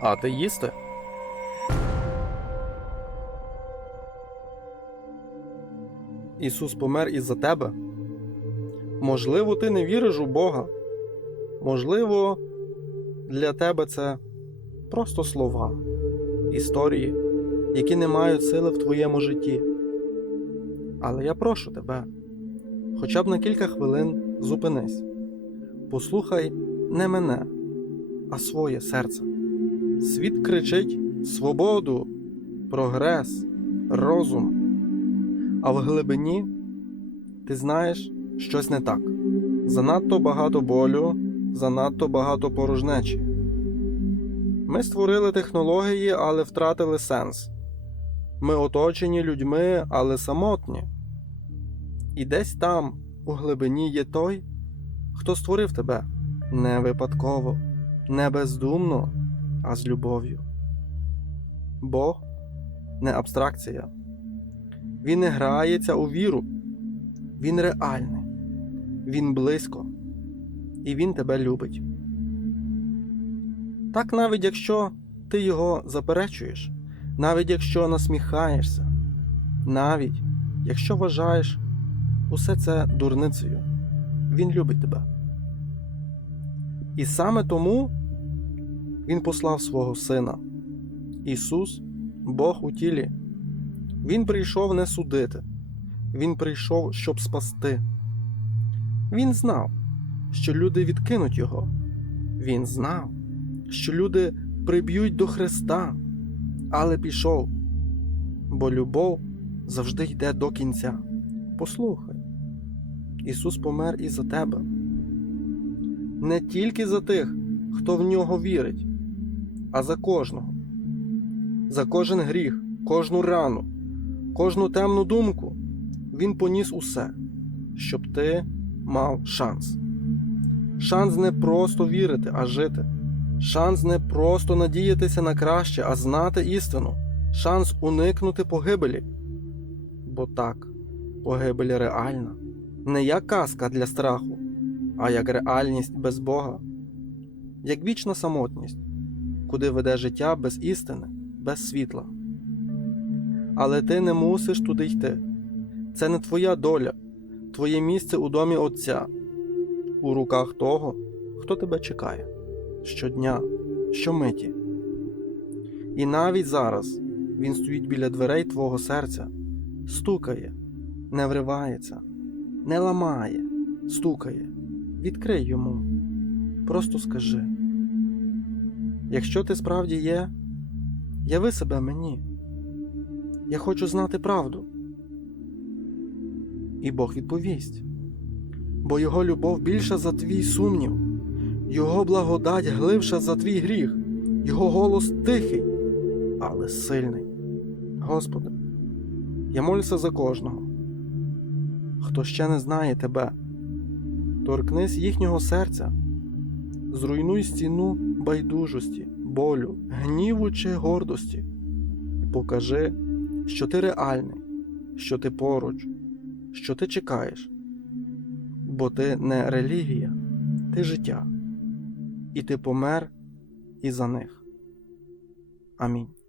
Атеїсти? Ісус помер із-за тебе. Можливо, ти не віриш у Бога. Можливо, для тебе це просто слова, історії, які не мають сили в твоєму житті. Але я прошу тебе, хоча б на кілька хвилин зупинись. Послухай не мене, а своє серце. Світ кричить свободу, прогрес, розум. А в глибині ти знаєш щось не так. Занадто багато болю, занадто багато порожнечі. Ми створили технології, але втратили сенс. Ми оточені людьми, але самотні. І десь там, у глибині, є той, хто створив тебе не випадково, не бездумно, а з любов'ю. Бог не абстракція. Він не грається у віру, він реальний, він близько, і він тебе любить. Так навіть якщо ти його заперечуєш, навіть якщо насміхаєшся, навіть якщо вважаєш усе це дурницею, він любить тебе. І саме тому Він послав свого Сина. Ісус, Бог у тілі. Він прийшов не судити, Він прийшов, щоб спасти. Він знав, що люди відкинуть Його. Він знав, що люди приб'ють до Христа, але пішов, бо любов завжди йде до кінця. Послухай, Ісус помер і за тебе. Не тільки за тих, хто в нього вірить, а за кожного, за кожен гріх, кожну рану, кожну темну думку. Він поніс усе, щоб ти мав шанс. Шанс не просто вірити, а жити. Шанс не просто надіятися на краще, а знати істину. Шанс уникнути погибелі. Бо так, погибель реальна. Не як казка для страху, а як реальність без Бога, як вічна самотність, куди веде життя без істини, без світла. Але ти не мусиш туди йти. Це не твоя доля, твоє місце у домі Отця, у руках того, хто тебе чекає щодня, щомиті. І навіть зараз він стоїть біля дверей твого серця, стукає, не вривається, не ламає, стукає. Відкрий йому, просто скажи. Якщо ти справді є, яви себе мені. Я хочу знати правду. І Бог відповість, бо Його любов більша за твій сумнів, Його благодать глибша за твій гріх, Його голос тихий, але сильний. Господи, я молюся за кожного, хто ще не знає Тебе. Торкнись їхнього серця, зруйнуй стіну байдужості, болю, гніву чи гордості, покажи, що ти реальний, що ти поруч, що ти чекаєш, бо ти не релігія, ти життя, і ти помер і за них. Амінь.